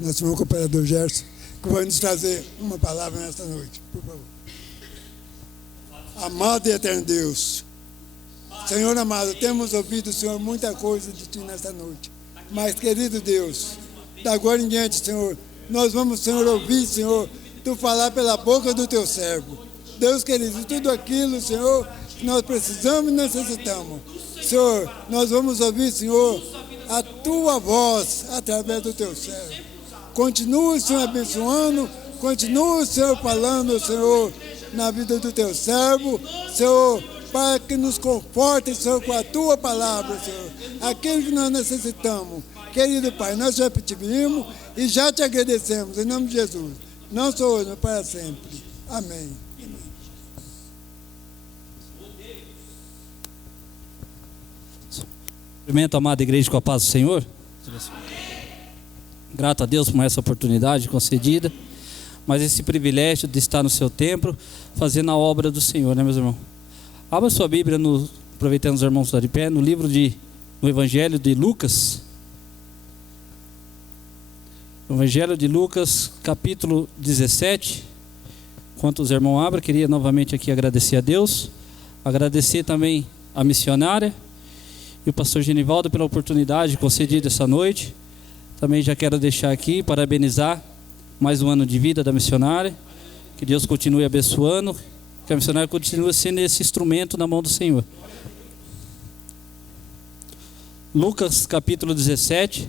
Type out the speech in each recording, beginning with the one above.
nosso irmão cooperador Gerson, que vai nos trazer uma palavra nesta noite, por favor. Amado e eterno Deus, Senhor amado, temos ouvido, Senhor, muita coisa de Ti nesta noite. Mas, querido Deus, da agora em diante, Senhor, nós vamos, Senhor, ouvir, Senhor, Tu falar pela boca do Teu servo. Deus querido, tudo aquilo, Senhor, que nós precisamos e necessitamos. Senhor, nós vamos ouvir, Senhor, a Tua voz através do Teu servo. Continue, Senhor, abençoando, continue, Senhor, falando, Senhor, na vida do Teu servo, Senhor, para que nos conforte, Senhor, com a Tua palavra, Senhor, aquilo que nós necessitamos. Querido Pai, nós já te pedimos e já te agradecemos, em nome de Jesus. Não só hoje, mas para sempre. Amém. Cumprimento, amada igreja, com a paz do Senhor. Grato a Deus por essa oportunidade concedida, mas esse privilégio de estar no seu templo, fazendo a obra do Senhor, né, meus irmãos? Abra sua Bíblia, aproveitando os irmãos estar de pé, no Evangelho de Lucas. Evangelho de Lucas, capítulo 17. Enquanto os irmãos abrem, queria novamente aqui agradecer a Deus, agradecer também a missionária e o pastor Genivaldo pela oportunidade concedida essa noite. Também já quero deixar aqui, parabenizar mais um ano de vida da missionária. Que Deus continue abençoando, que a missionária continue sendo esse instrumento na mão do Senhor. Lucas capítulo 17.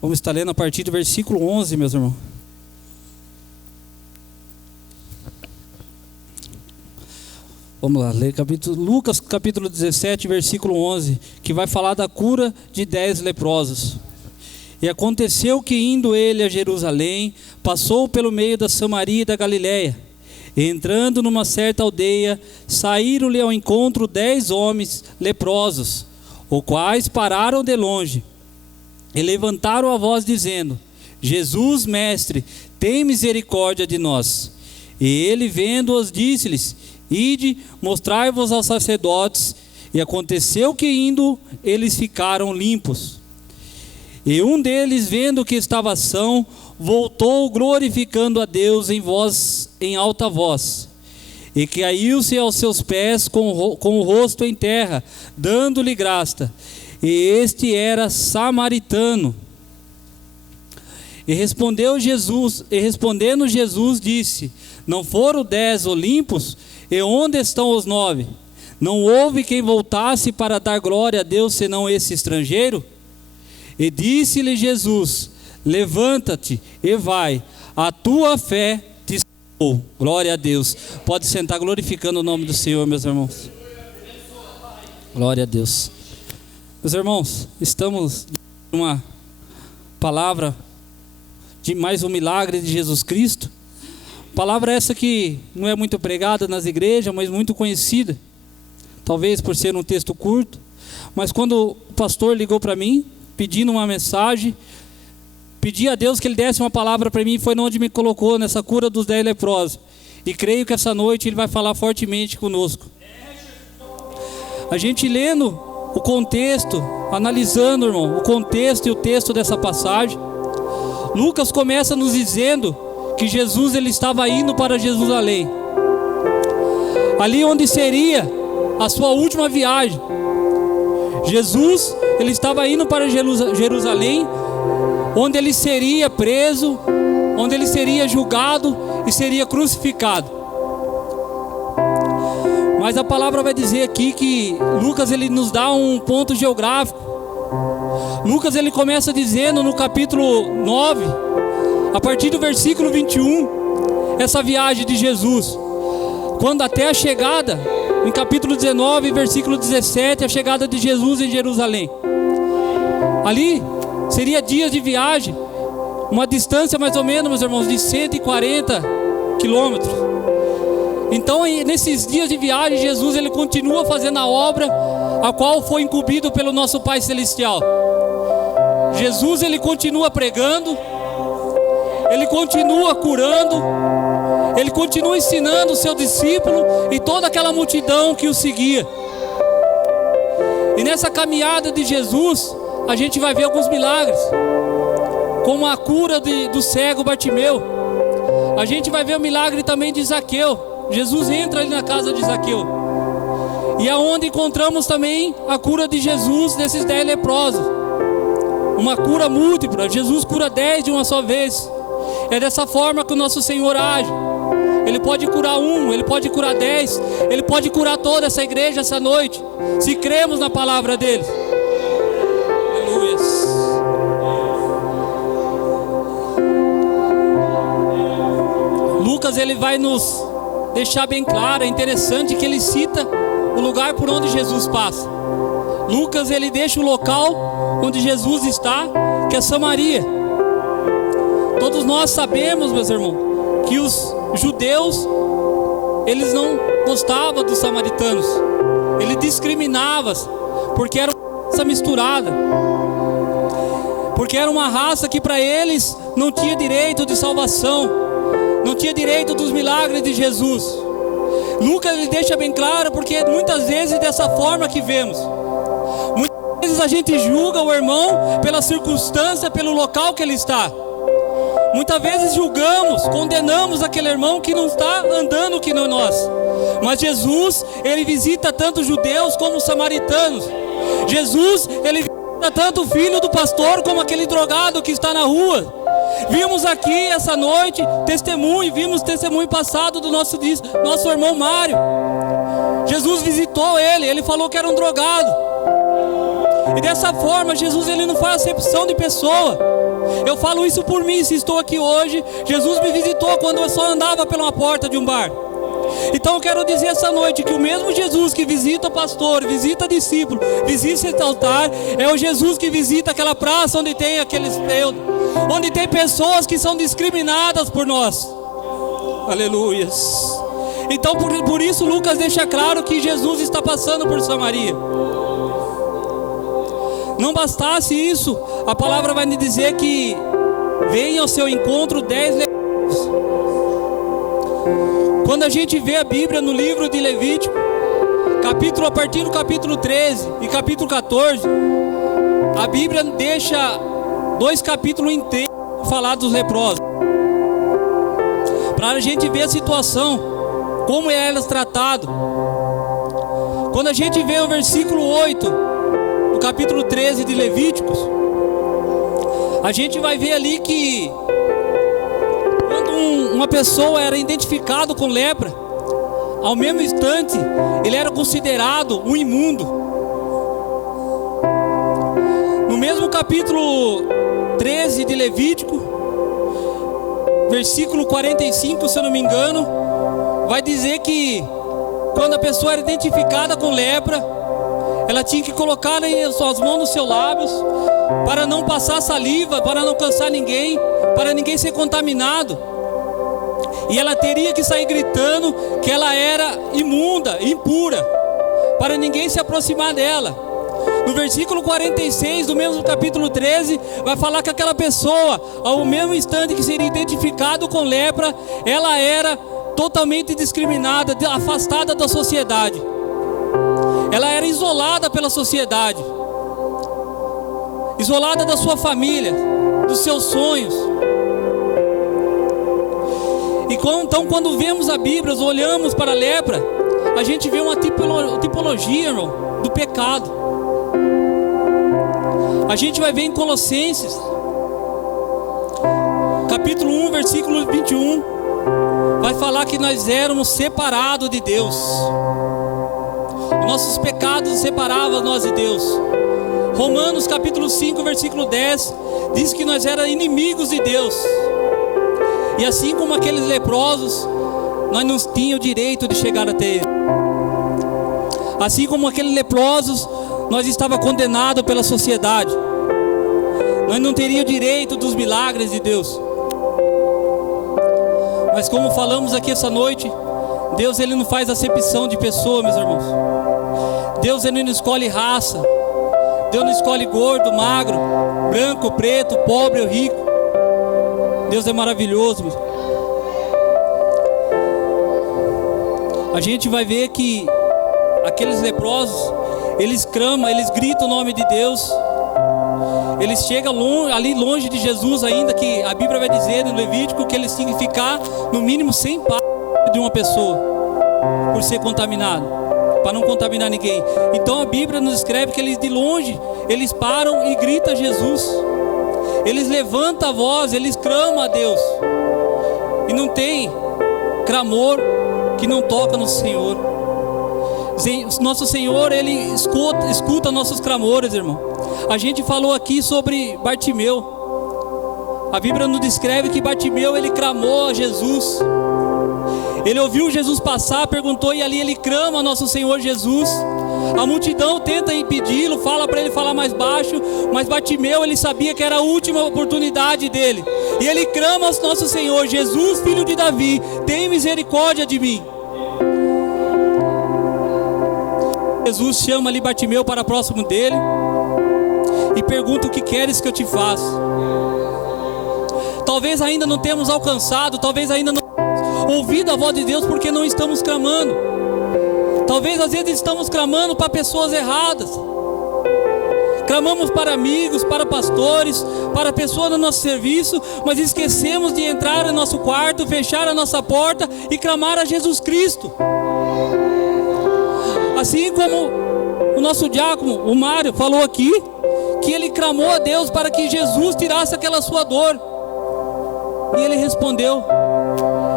Vamos estar lendo a partir do versículo 11, meus irmãos. Vamos lá, ler Lucas capítulo 17, versículo 11, que vai falar da cura de 10 leprosos. E aconteceu que, indo ele a Jerusalém, passou pelo meio da Samaria e da Galiléia. E entrando numa certa aldeia, saíram-lhe ao encontro 10 homens leprosos, os quais pararam de longe. E levantaram a voz dizendo: Jesus, mestre, tem misericórdia de nós. E ele, vendo-os, disse-lhes: Ide, mostrai-vos aos sacerdotes. E aconteceu que, indo, eles ficaram limpos. E um deles, vendo que estava são, voltou glorificando a Deus em alta voz. E caiu-se aos seus pés com o rosto em terra, dando-lhe graça. E este era samaritano. E respondendo Jesus disse: Não foram 10 limpos? E onde estão os 9? Não houve quem voltasse para dar glória a Deus, senão esse estrangeiro? E disse-lhe Jesus: Levanta-te e vai, a tua fé te salvou. Glória a Deus. Pode sentar glorificando o nome do Senhor, meus irmãos. Glória a Deus. Meus irmãos, estamos em uma palavra de mais um milagre de Jesus Cristo. Palavra essa que não é muito pregada nas igrejas, mas muito conhecida. Talvez por ser um texto curto. Mas quando o pastor ligou para mim, pedindo uma mensagem, pedi a Deus que Ele desse uma palavra para mim, foi onde me colocou nessa cura dos 10 leprosos. E creio que essa noite Ele vai falar fortemente conosco. A gente lendo o contexto, analisando, irmão, o contexto e o texto dessa passagem, Lucas começa nos dizendo que Jesus ele estava indo para Jerusalém, ali onde seria a sua última viagem. Jesus ele estava indo para Jerusalém, onde ele seria preso, onde ele seria julgado e seria crucificado. Mas a palavra vai dizer aqui que Lucas ele nos dá um ponto geográfico. Lucas ele começa dizendo no capítulo 9, a partir do versículo 21, essa viagem de Jesus. Quando até a chegada, em capítulo 19, versículo 17, a chegada de Jesus em Jerusalém. Ali seria dias de viagem, uma distância mais ou menos, meus irmãos, de 140 quilômetros. Então, nesses dias de viagem, Jesus ele continua fazendo a obra a qual foi incumbido pelo nosso Pai Celestial. Jesus ele continua pregando, Ele continua curando, ele continua ensinando o seu discípulo e toda aquela multidão que o seguia. E nessa caminhada de Jesus, a gente vai ver alguns milagres, como a cura do cego Bartimeu. A gente vai ver o milagre também de Zaqueu. Jesus entra ali na casa de Zaqueu. E aonde encontramos também a cura de Jesus desses 10 leprosos. Uma cura múltipla. Jesus cura 10 de uma só vez. É dessa forma que o nosso Senhor age. Ele pode curar 1, Ele pode curar 10, Ele pode curar toda essa igreja essa noite, se cremos na palavra dele. Aleluia. Lucas, ele vai nos deixar bem claro. É interessante que ele cita o lugar por onde Jesus passa. Lucas, ele deixa o local onde Jesus está, que é Samaria. Todos nós sabemos, meus irmãos, que os judeus, eles não gostavam dos samaritanos. Ele discriminava, porque era uma raça misturada, porque era uma raça que para eles não tinha direito de salvação, não tinha direito dos milagres de Jesus. Lucas, ele deixa bem claro, porque muitas vezes dessa forma que vemos, muitas vezes a gente julga o irmão pela circunstância, pelo local que ele está. Muitas vezes julgamos, condenamos aquele irmão que não está andando que não nós. Mas Jesus, ele visita tanto judeus como samaritanos. Jesus, ele visita tanto o filho do pastor como aquele drogado que está na rua. Vimos aqui essa noite vimos testemunho passado do nosso irmão Mário. Jesus visitou ele falou que era um drogado. E dessa forma, Jesus, ele não faz acepção de pessoa. Eu falo isso por mim, se estou aqui hoje. Jesus me visitou quando eu só andava pela porta de um bar. Então eu quero dizer essa noite que o mesmo Jesus que visita o pastor, visita discípulo, visita esse altar, é o Jesus que visita aquela praça onde tem aqueles feudos, onde tem pessoas que são discriminadas por nós. Aleluias. Então por isso Lucas deixa claro que Jesus está passando por Samaria. Não bastasse isso, a palavra vai me dizer que vem ao seu encontro 10 leprosos. Quando a gente vê a Bíblia no livro de Levítico, a partir do capítulo 13 e capítulo 14, a Bíblia deixa 2 capítulos inteiros falar dos leprosos, para a gente ver a situação, como é elas tratado. Quando a gente vê o versículo 8 no capítulo 13 de Levíticos, a gente vai ver ali que quando uma pessoa era identificada com lepra, ao mesmo instante ele era considerado um imundo. No mesmo capítulo 13 de Levítico, versículo 45, se eu não me engano, vai dizer que quando a pessoa era identificada com lepra, ela tinha que colocar as suas mãos nos seus lábios, para não passar saliva, para não cansar ninguém, para ninguém ser contaminado. E ela teria que sair gritando que ela era imunda, impura, para ninguém se aproximar dela. No versículo 46 do mesmo capítulo 13, vai falar que aquela pessoa, ao mesmo instante que seria identificado com lepra, ela era totalmente discriminada, afastada da sociedade. Ela era isolada pela sociedade, isolada da sua família, dos seus sonhos. E então, quando vemos a Bíblia, olhamos para a lepra, a gente vê uma tipologia, irmão, do pecado. A gente vai ver em Colossenses, capítulo 1, versículo 21, vai falar que nós éramos separados de Deus. Nossos pecados separavam nós de Deus. Romanos capítulo 5, versículo 10, diz que nós éramos inimigos de Deus. E assim como aqueles leprosos, nós não tínhamos o direito de chegar até Ele. Assim como aqueles leprosos, nós estávamos condenados pela sociedade. Nós não teríamos direito dos milagres de Deus. Mas como falamos aqui essa noite, Deus, Ele não faz acepção de pessoa, meus irmãos. Deus, Ele não escolhe raça. Deus não escolhe gordo, magro, branco, preto, pobre ou rico. Deus é maravilhoso. A gente vai ver que aqueles leprosos, eles clamam, eles gritam o nome de Deus. Eles chegam ali longe de Jesus ainda, que a Bíblia vai dizer no Levítico que eles tinham que ficar no mínimo 100 passos de uma pessoa, por ser contaminado, para não contaminar ninguém. Então a Bíblia nos escreve que eles de longe, eles param e gritam a Jesus. Eles levantam a voz, eles clamam a Deus. E não tem clamor que não toca no Senhor. Nosso Senhor, Ele escuta nossos clamores, irmão. A gente falou aqui sobre Bartimeu. A Bíblia nos descreve que Bartimeu, ele clamou a Jesus. Ele ouviu Jesus passar, perguntou, e ali ele clama a nosso Senhor Jesus. A multidão tenta impedi-lo, fala para ele falar mais baixo, mas Bartimeu, ele sabia que era a última oportunidade dele. E ele clama ao nosso Senhor: Jesus, filho de Davi, tem misericórdia de mim. Jesus chama ali Bartimeu para próximo dele e pergunta: o que queres que eu te faça? Talvez ainda não temos alcançado, talvez ainda não temos ouvido a voz de Deus porque não estamos clamando. Talvez às vezes estamos clamando para pessoas erradas. Clamamos para amigos, para pastores, para pessoas no nosso serviço, mas esquecemos de entrar no nosso quarto, fechar a nossa porta e clamar a Jesus Cristo. Assim como o nosso diácono, o Mário, falou aqui, que ele clamou a Deus para que Jesus tirasse aquela sua dor. E ele respondeu.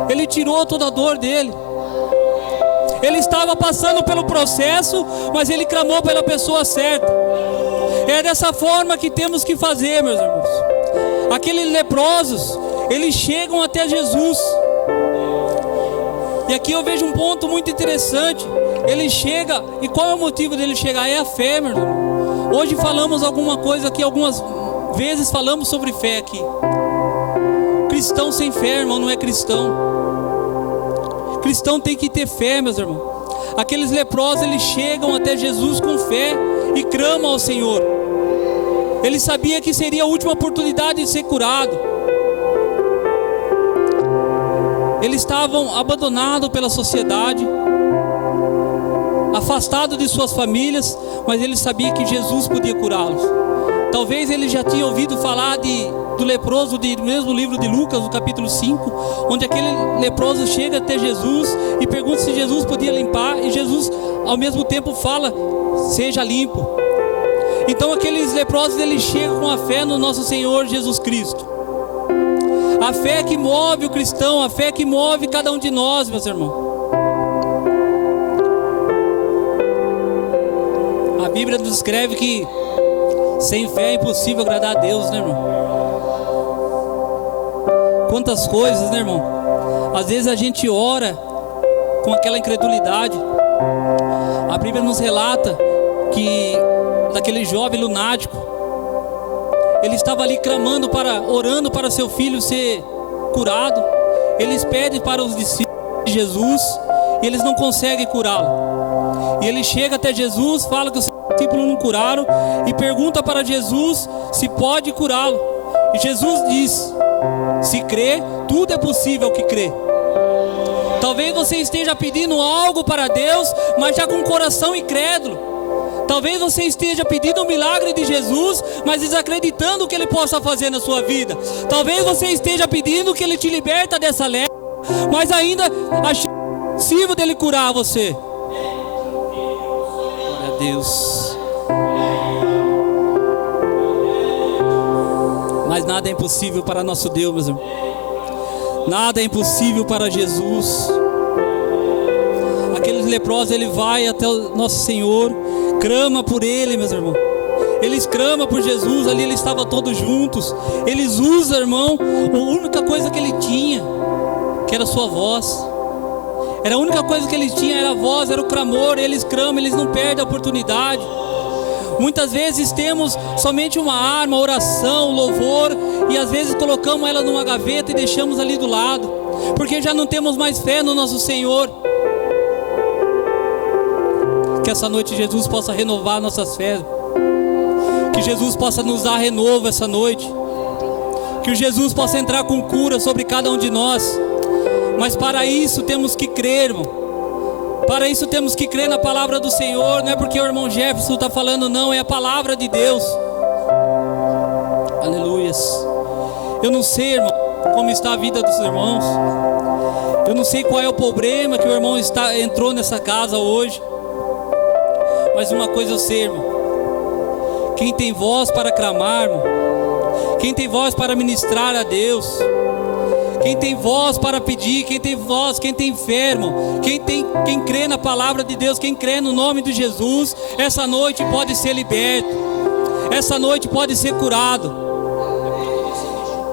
Ele tirou toda a dor dele. Ele estava passando pelo processo, mas ele clamou pela pessoa certa. É dessa forma que temos que fazer, meus irmãos. Aqueles leprosos, eles chegam até Jesus. E aqui eu vejo um ponto muito interessante. Ele chega, e qual é o motivo dele chegar? É a fé, meu irmão. Hoje falamos alguma coisa aqui, algumas vezes falamos sobre fé aqui. Cristão sem fé, irmão, não é cristão. Cristão tem que ter fé, meus irmãos. Aqueles leprosos, eles chegam até Jesus com fé e clamam ao Senhor. Ele sabia que seria a última oportunidade de ser curado. Eles estavam abandonados pela sociedade, afastados de suas famílias, mas eles sabiam que Jesus podia curá-los. Talvez eles já tinham ouvido falar do leproso do mesmo livro de Lucas, no capítulo 5, onde aquele leproso chega até Jesus e pergunta se Jesus podia limpar, e Jesus ao mesmo tempo fala: seja limpo. Então aqueles leprosos, eles chegam com a fé no nosso Senhor Jesus Cristo. A fé que move o cristão, a fé que move cada um de nós, meus irmãos. A Bíblia nos escreve que sem fé é impossível agradar a Deus, né, irmão? Quantas coisas, né, irmão? Às vezes a gente ora com aquela incredulidade. A Bíblia nos relata que daquele jovem lunático, ele estava ali clamando, orando para seu filho ser curado. Eles pedem para os discípulos de Jesus e eles não conseguem curá-lo. E ele chega até Jesus, fala que os discípulos não curaram e pergunta para Jesus se pode curá-lo. E Jesus diz: se crê, tudo é possível que crê. Talvez você esteja pedindo algo para Deus, mas já com o coração incrédulo. Talvez você esteja pedindo um milagre de Jesus, mas desacreditando que Ele possa fazer na sua vida. Talvez você esteja pedindo que Ele te liberta dessa lepra, mas ainda achando possível dele curar você. Glória a Deus. Mas nada é impossível para nosso Deus, meus irmãos. Nada é impossível para Jesus. Aqueles leprosos, ele vai até o nosso Senhor, clama por ele, meus irmãos. Eles clamam por Jesus, ali eles estavam todos juntos. Eles usam, irmão, a única coisa que ele tinha, que era a sua voz. Era a única coisa que eles tinham, era a voz, era o clamor. Eles clamam, eles não perdem a oportunidade. Muitas vezes temos somente uma arma, oração, louvor, e às vezes colocamos ela numa gaveta e deixamos ali do lado, porque já não temos mais fé no nosso Senhor. Que essa noite Jesus possa renovar nossas fés. Que Jesus possa nos dar renovo essa noite. Que o Jesus possa entrar com cura sobre cada um de nós. Mas para isso temos que crer, irmão. Para isso temos que crer na palavra do Senhor. Não é porque o irmão Jefferson está falando, não. É a palavra de Deus. Aleluias. Eu não sei, irmão, como está a vida dos irmãos. Eu não sei qual é o problema que o irmão entrou nessa casa hoje. Mas uma coisa eu sei, irmão. Quem tem voz para clamar, irmão, quem tem voz para ministrar a Deus, quem tem voz para pedir, quem tem voz, quem tem fé, irmão, quem crê na palavra de Deus, quem crê no nome de Jesus, essa noite pode ser liberto, essa noite pode ser curado.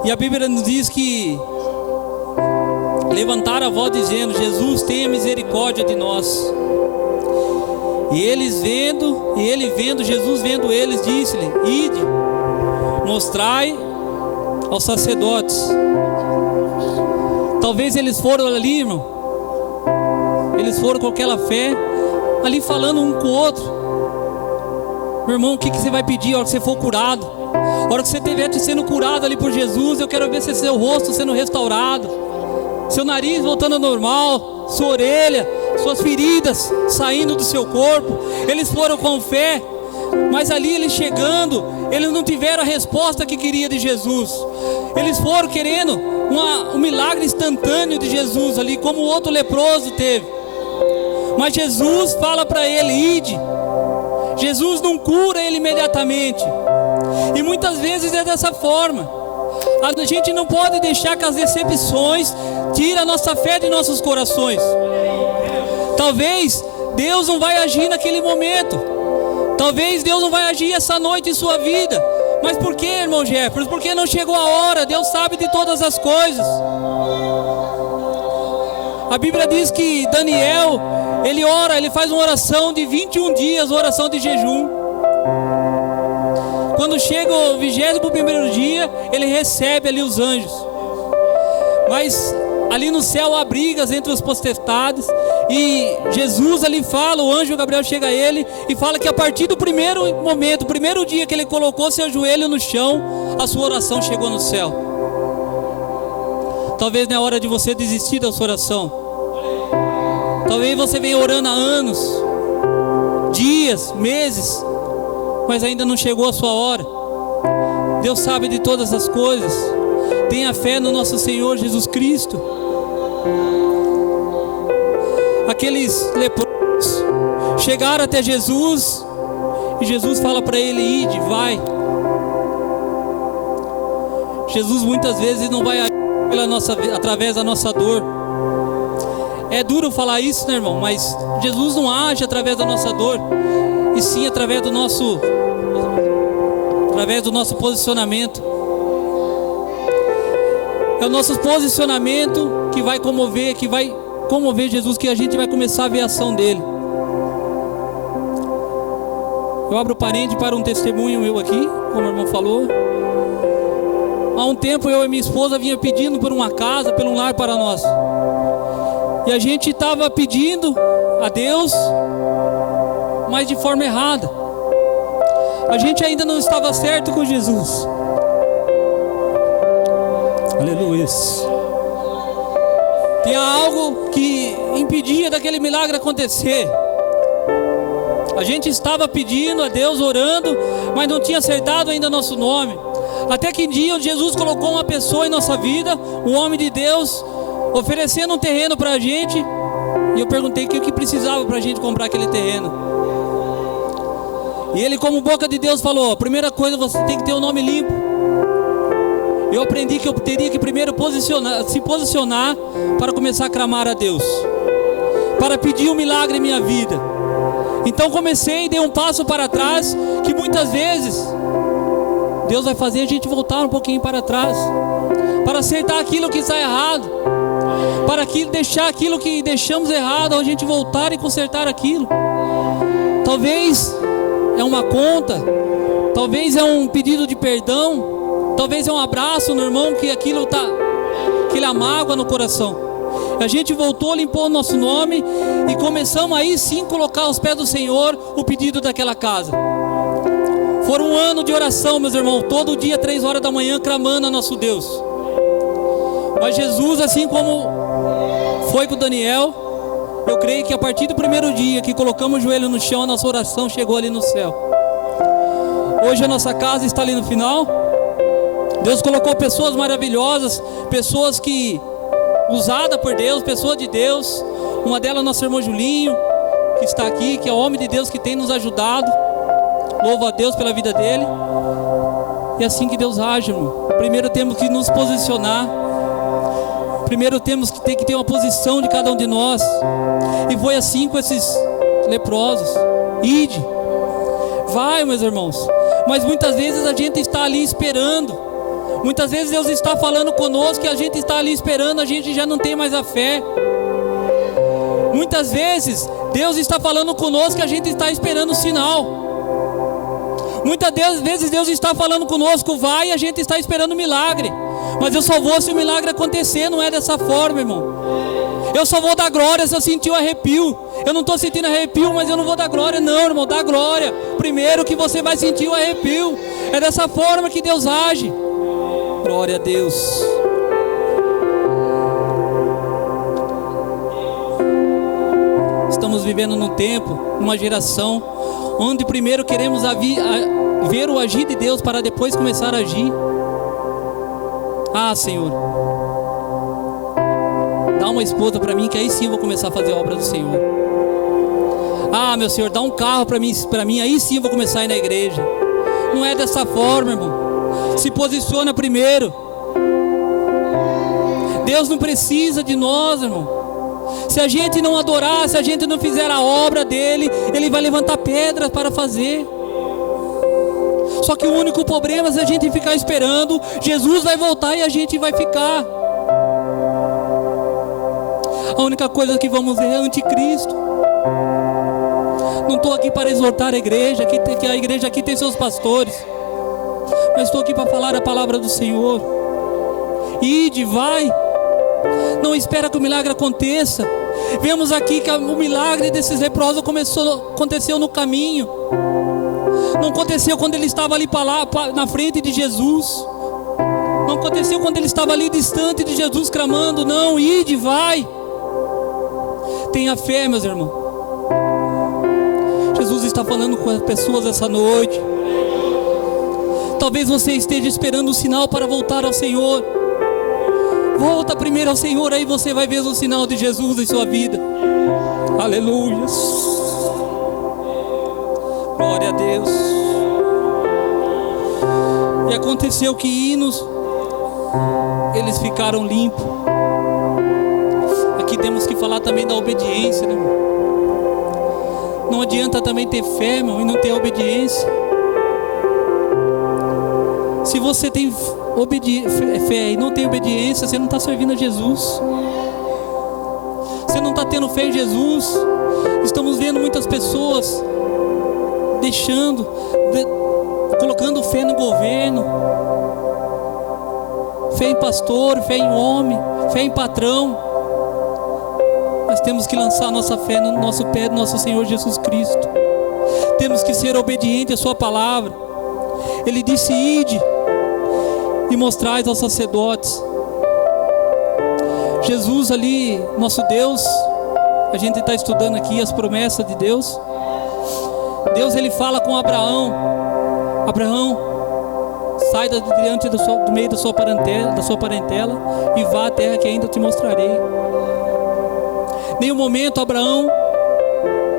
E a Bíblia nos diz que levantaram a voz dizendo: Jesus, tenha misericórdia de nós. E ele vendo, Jesus vendo eles, disse-lhe: ide, mostrai aos sacerdotes. Talvez eles foram ali, irmão, eles foram com aquela fé, ali falando um com o outro. Meu irmão, o que você vai pedir a hora que você for curado? A hora que você estiver sendo curado ali por Jesus, eu quero ver seu rosto sendo restaurado, seu nariz voltando ao normal, sua orelha, suas feridas saindo do seu corpo. Eles foram com fé, mas ali eles chegando, eles não tiveram a resposta que queria de Jesus. Eles foram querendo um milagre instantâneo de Jesus ali, como o outro leproso teve. Mas Jesus fala para ele: ide. Jesus não cura ele imediatamente. E muitas vezes é dessa forma. A gente não pode deixar que as decepções tirem a nossa fé de nossos corações. Talvez Deus não vai agir naquele momento. Talvez Deus não vai agir essa noite em sua vida. Mas por que, irmão Jefferson? Porque não chegou a hora. Deus sabe de todas as coisas. A Bíblia diz que Daniel, ele ora, ele faz uma oração de 21 dias, oração de jejum. Quando chega o 21º dia, ele recebe ali os anjos. Mas ali no céu há brigas entre os potestades. E Jesus ali fala, o anjo Gabriel chega a ele e fala que a partir do primeiro momento, o primeiro dia que ele colocou seu joelho no chão, a sua oração chegou no céu. Talvez não é hora de você desistir da sua oração. Talvez você venha orando há anos, dias, meses, mas ainda não chegou a sua hora. Deus sabe de todas as coisas. Tenha fé no nosso Senhor Jesus Cristo. Aqueles leprosos chegaram até Jesus e Jesus fala para ele: ide, vai. Jesus muitas vezes não vai agir através da nossa dor. É duro falar isso, né, irmão? Mas Jesus não age através da nossa dor, e sim através do nosso posicionamento. É o nosso posicionamento que vai comover Jesus, que a gente vai começar a ver a ação dele. Eu abro parênteses para um testemunho meu aqui, como o irmão falou. Há um tempo eu e minha esposa vinha pedindo por uma casa, por um lar para nós. E a gente estava pedindo a Deus, mas de forma errada. A gente ainda não estava certo com Jesus. Aleluia. Tem algo que impedia daquele milagre acontecer. A gente estava pedindo a Deus, orando, mas não tinha acertado ainda nosso nome. Até que um dia Jesus colocou uma pessoa em nossa vida, um homem de Deus, oferecendo um terreno para a gente. E eu perguntei o que precisava para a gente comprar aquele terreno. E ele, como boca de Deus, falou: a primeira coisa, você tem que ter o nome limpo. Eu aprendi que eu teria que primeiro se posicionar para começar a clamar a Deus, para pedir um milagre em minha vida. Então comecei e dei um passo para trás, que muitas vezes Deus vai fazer a gente voltar um pouquinho para trás, para acertar aquilo que está errado, para deixar aquilo que deixamos errado, a gente voltar e consertar aquilo. Talvez é uma conta, talvez é um pedido de perdão, talvez é um abraço no irmão, que aquilo aquele amágoa no coração. A gente voltou, limpou o nosso nome e começamos aí sim colocar aos pés do Senhor o pedido daquela casa. Foram um ano de oração, meus irmãos, todo dia 3 horas da manhã, clamando a nosso Deus. Mas Jesus, assim como foi com Daniel, eu creio que a partir do primeiro dia que colocamos o joelho no chão, a nossa oração chegou ali no céu. Hoje a nossa casa está ali no final. Deus colocou pessoas maravilhosas, pessoas que, usadas por Deus, pessoas de Deus. Uma delas, nosso irmão Julinho, que está aqui, que é o homem de Deus que tem nos ajudado. Louvo a Deus pela vida dele. E é assim que Deus age, irmão. Primeiro temos que nos posicionar. Primeiro temos que ter uma posição de cada um de nós. E foi assim com esses leprosos. Ide, vai, meus irmãos. Mas muitas vezes a gente está ali esperando. Muitas vezes Deus está falando conosco e a gente está ali esperando, a gente já não tem mais a fé. Muitas vezes Deus está falando conosco e a gente está esperando o sinal. Muitas vezes Deus está falando conosco, vai, e a gente está esperando o milagre. Mas eu só vou se o milagre acontecer, não é dessa forma, irmão. Eu só vou dar glória se eu sentir o arrepio. Eu não estou sentindo arrepio, mas eu não vou dar glória, não, irmão. Dá glória. Primeiro que você vai sentir o arrepio. É dessa forma que Deus age. Glória a Deus. Estamos vivendo num tempo, numa geração, onde primeiro queremos ver o agir de Deus para depois começar a agir. Ah, Senhor, dá uma esposa para mim, que aí sim eu vou começar a fazer a obra do Senhor. Ah, meu Senhor, dá um carro para mim, aí sim eu vou começar a ir na igreja. Não é dessa forma, irmão. Se posiciona primeiro. Deus não precisa de nós, irmão. Se a gente não adorar, se a gente não fizer a obra dele, ele vai levantar pedras para fazer. Só que o único problema é se a gente ficar esperando, Jesus vai voltar e a gente vai ficar. A única coisa que vamos ver é anticristo. Não estou aqui para exortar a igreja, que a igreja aqui tem seus pastores, mas estou aqui para falar a palavra do Senhor. Ide, vai. Não espera que o milagre aconteça. Vemos aqui que o milagre desses leprosos aconteceu no caminho. Não aconteceu quando ele estava ali na frente de Jesus. Não aconteceu quando ele estava ali distante de Jesus clamando. Não, ide, vai. Tenha fé, meus irmãos. Jesus está falando com as pessoas essa noite. Talvez você esteja esperando o sinal para voltar ao Senhor. Volta primeiro ao Senhor, aí você vai ver o sinal de Jesus em sua vida. Aleluia. Glória a Deus. E aconteceu que hinos, eles ficaram limpos. Aqui temos que falar também da obediência, né? Não adianta também ter fé, irmão, e não ter obediência. Se você tem fé e não tem obediência, você não está servindo a Jesus. Você não está tendo fé em Jesus. Estamos vendo muitas pessoas colocando fé no governo, fé em pastor, fé em homem, fé em patrão. Nós temos que lançar nossa fé no nosso pé do nosso Senhor Jesus Cristo. Temos que ser obedientes à sua palavra. Ele disse: ide e mostrais aos sacerdotes. Jesus ali, nosso Deus, a gente está estudando aqui as promessas de Deus. Deus, ele fala com Abraão: Abraão, sai diante do meio da sua parentela e vá à terra que ainda te mostrarei. Nenhum momento Abraão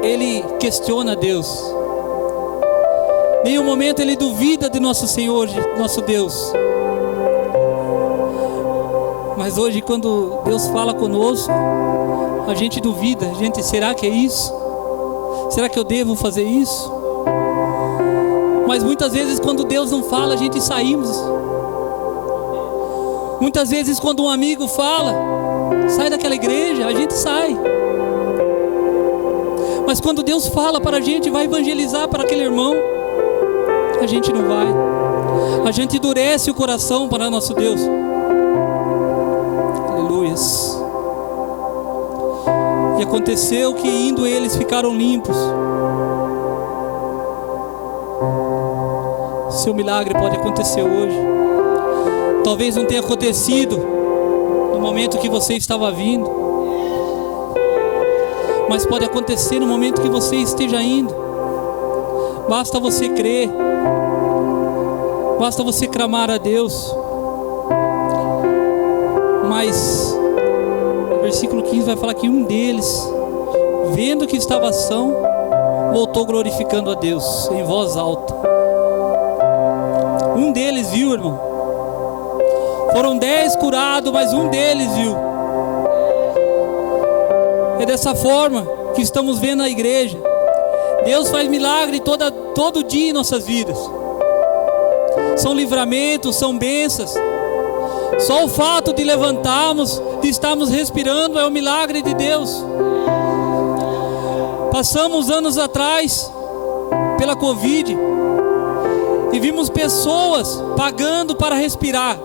ele questiona Deus. Nenhum momento ele duvida de nosso Senhor, nosso Deus. Mas hoje, quando Deus fala conosco, a gente duvida. Será que é isso? Será que eu devo fazer isso? Mas muitas vezes quando Deus não fala, a gente saímos. Muitas vezes quando um amigo fala, sai daquela igreja, a gente sai. Mas quando Deus fala para a gente, vai evangelizar para aquele irmão, a gente não vai. A gente endurece o coração para nosso Deus. Aleluias. E aconteceu que indo eles ficaram limpos. seu milagre pode acontecer hoje. Talvez não tenha acontecido no momento que você estava vindo, mas pode acontecer no momento que você esteja indo. Basta você crer, basta você clamar a Deus. Mas o versículo 15 vai falar que um deles, vendo que estava são, voltou glorificando a Deus em voz alta. Um deles viu, irmão. Foram 10 curados, mas um deles viu. É dessa forma que estamos vendo a igreja. Deus faz milagre todo dia em nossas vidas. São livramentos, são bênçãos. Só o fato de levantarmos, de estarmos respirando, é um milagre de Deus. Passamos anos atrás pela Covid e vimos pessoas pagando para respirar.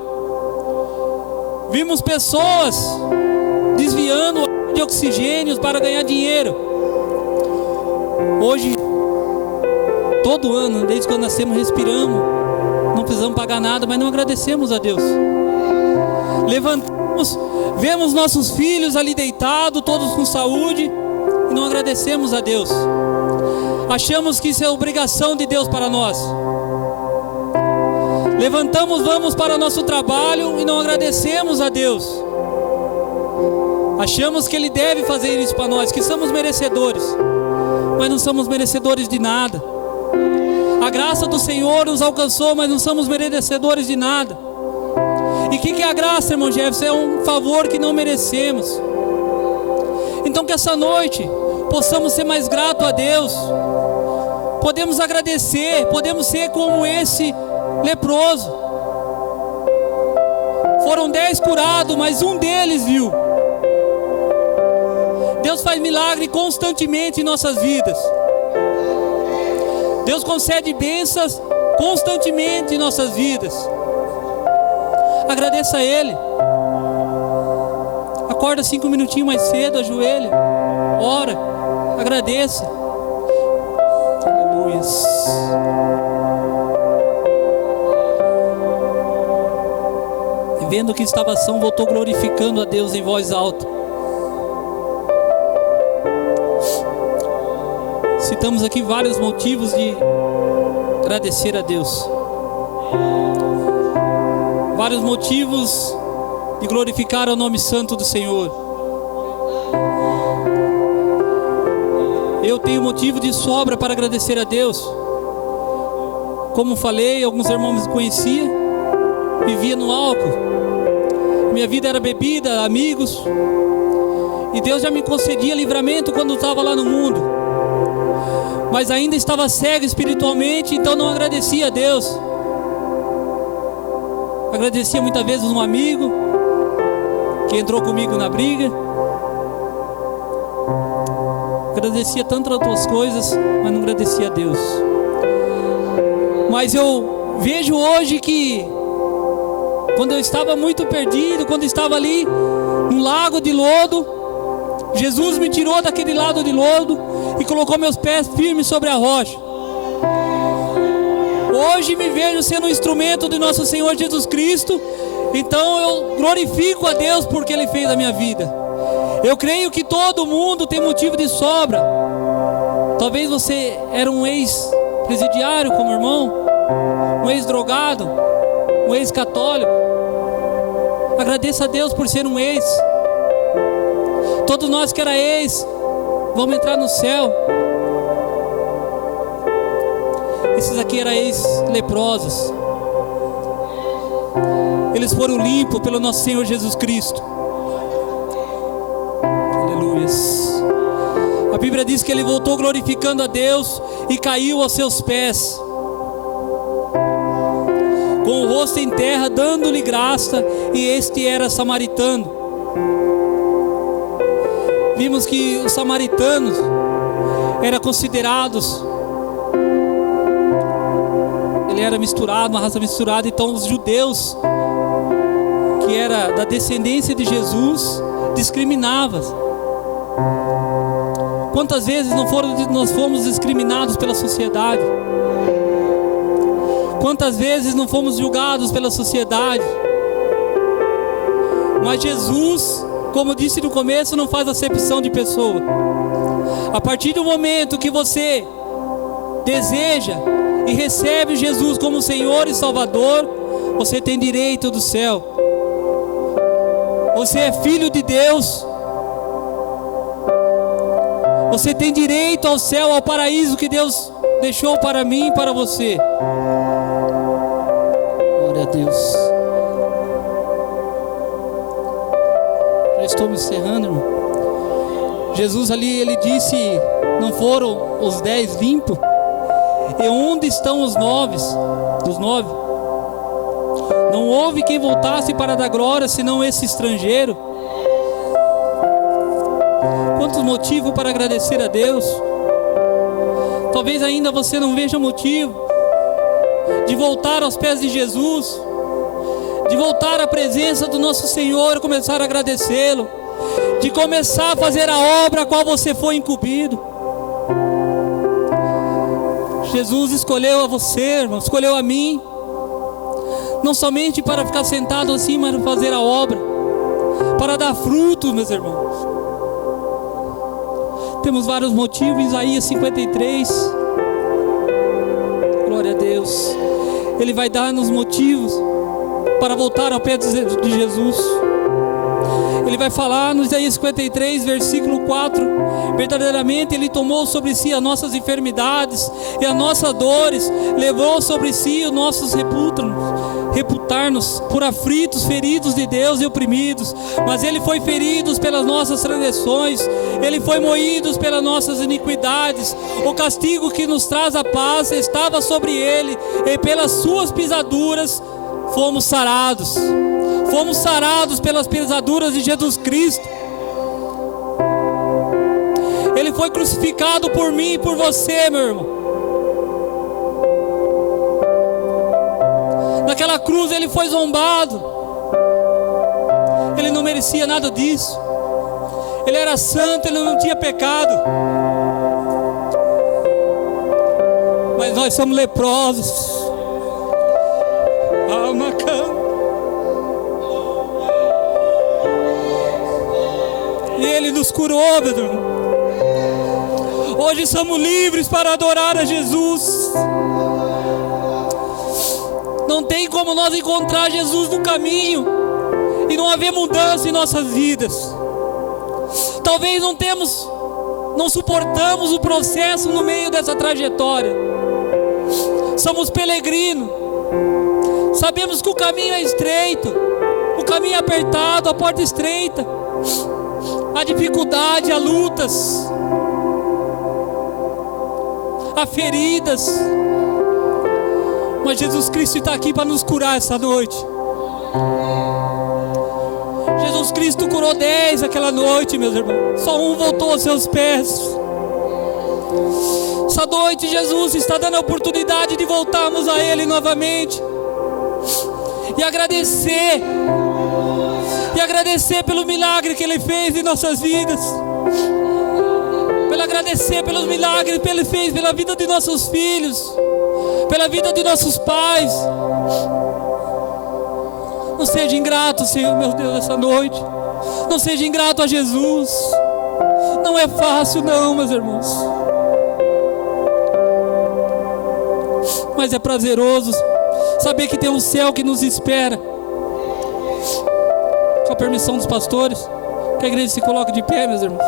Vimos pessoas desviando de oxigênio para ganhar dinheiro. Hoje, todo ano, desde quando nascemos, respiramos. Não precisamos pagar nada, mas não agradecemos a Deus. Levantamos, vemos nossos filhos ali deitados, todos com saúde, e não agradecemos a Deus. Achamos que isso é obrigação de Deus para nós. Levantamos, vamos para o nosso trabalho e não agradecemos a Deus. Achamos que Ele deve fazer isso para nós, que somos merecedores, mas não somos merecedores de nada. A graça do Senhor nos alcançou, mas não somos merecedores de nada. E o que é a graça, irmão Jefferson? É um favor que não merecemos. Então que essa noite possamos ser mais gratos a Deus. Podemos agradecer, podemos ser como esse leproso. Foram 10 curados, mas um deles viu. Deus faz milagre constantemente em nossas vidas. Deus concede bênçãos constantemente em nossas vidas. Agradeça a Ele. Acorda 5 minutinhos mais cedo, ajoelha, ora, agradeça. Aleluia. E vendo que estava são, voltou glorificando a Deus em voz alta. Citamos aqui vários motivos de agradecer a Deus. Vários motivos de glorificar o nome santo do Senhor. Eu tenho motivo de sobra para agradecer a Deus. Como falei, alguns irmãos me conheciam, vivia no álcool. Minha vida era bebida, amigos. E Deus já me concedia livramento quando estava lá no mundo. Mas ainda estava cego espiritualmente, então não agradecia a Deus. Agradecia muitas vezes um amigo que entrou comigo na briga. Agradecia tantas outras coisas, mas não agradecia a Deus. Mas eu vejo hoje que quando eu estava muito perdido, quando estava ali no lago de lodo, Jesus me tirou daquele lago de lodo e colocou meus pés firmes sobre a rocha. Hoje me vejo sendo um instrumento de nosso Senhor Jesus Cristo. Então eu glorifico a Deus porque Ele fez a minha vida. Eu creio que todo mundo tem motivo de sobra. Talvez você era um ex-presidiário como irmão, um ex-drogado, um ex-católico. Agradeça a Deus por ser um ex. Todos nós que era ex, vamos entrar no céu. Esses aqui eram ex-leprosos. Eles foram limpos pelo nosso Senhor Jesus Cristo. Aleluia. A Bíblia diz que ele voltou glorificando a Deus e caiu aos seus pés, com o rosto em terra, dando-lhe graça, e este era samaritano. Vimos que os samaritanos eram considerados, ele era misturado, uma raça misturada. Então os judeus, que era da descendência de Jesus, discriminavam. Quantas vezes nós fomos discriminados pela sociedade? Quantas vezes não fomos julgados pela sociedade? Mas Jesus, como disse no começo, não faz acepção de pessoa. A partir do momento que você deseja e recebe Jesus como Senhor e Salvador, você tem direito do céu. Você é filho de Deus. Você tem direito ao céu, ao paraíso que Deus deixou para mim e para você. Glória a Deus. Já estou me encerrando, irmão. Jesus ali, ele disse: não foram os 10 limpos? E onde estão os 9? Dos 9? Não houve quem voltasse para dar glória, senão esse estrangeiro. Quantos motivos para agradecer a Deus? Talvez ainda você não veja motivo de voltar aos pés de Jesus, de voltar à presença do nosso Senhor e começar a agradecê-lo, de começar a fazer a obra a qual você foi incumbido. Jesus escolheu a você, irmão, escolheu a mim, não somente para ficar sentado assim, mas para fazer a obra, para dar frutos, meus irmãos. Temos vários motivos. Isaías 53, glória a Deus, ele vai dar-nos motivos para voltar ao pé de Jesus. Ele vai falar no Isaías 53, versículo 4: verdadeiramente Ele tomou sobre si as nossas enfermidades e as nossas dores, levou sobre si os nossos reputar-nos por aflitos, feridos de Deus e oprimidos. Mas Ele foi ferido pelas nossas transgressões, Ele foi moído pelas nossas iniquidades. O castigo que nos traz a paz estava sobre Ele, e pelas suas pisaduras fomos sarados. Fomos sarados pelas pisaduras de Jesus Cristo. Ele foi crucificado por mim e por você, meu irmão. Naquela cruz Ele foi zombado. Ele não merecia nada disso. Ele era santo, Ele não tinha pecado. Mas nós somos leprosos. Alma canta. E Ele nos curou, meu irmão. Hoje somos livres para adorar a Jesus. Não tem como nós encontrar Jesus no caminho e não haver mudança em nossas vidas. Talvez não suportamos o processo no meio dessa trajetória. Somos peregrinos. Sabemos que o caminho é estreito, o caminho é apertado, a porta é estreita. Há dificuldade, há lutas, há feridas. Mas Jesus Cristo está aqui para nos curar essa noite. Jesus Cristo curou 10 aquela noite, meus irmãos. Só um voltou aos seus pés. Essa noite Jesus está dando a oportunidade de voltarmos a Ele novamente e agradecer. E agradecer pelo milagre que Ele fez em nossas vidas. Pelo agradecer pelos milagres que Ele fez pela vida de nossos filhos, pela vida de nossos pais. Não seja ingrato, Senhor, meu Deus, essa noite. Não seja ingrato a Jesus. Não é fácil não, meus irmãos. Mas é prazeroso saber que tem um céu que nos espera. Com a permissão dos pastores, que a igreja se coloque de pé, meus irmãos.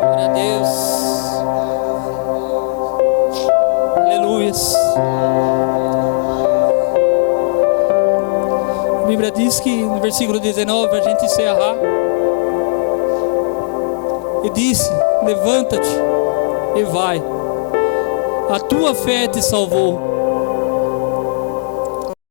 Glória a Deus. Aleluias. A Bíblia diz que no versículo 19, para a gente encerrar, e disse: levanta-te e vai, a tua fé te salvou.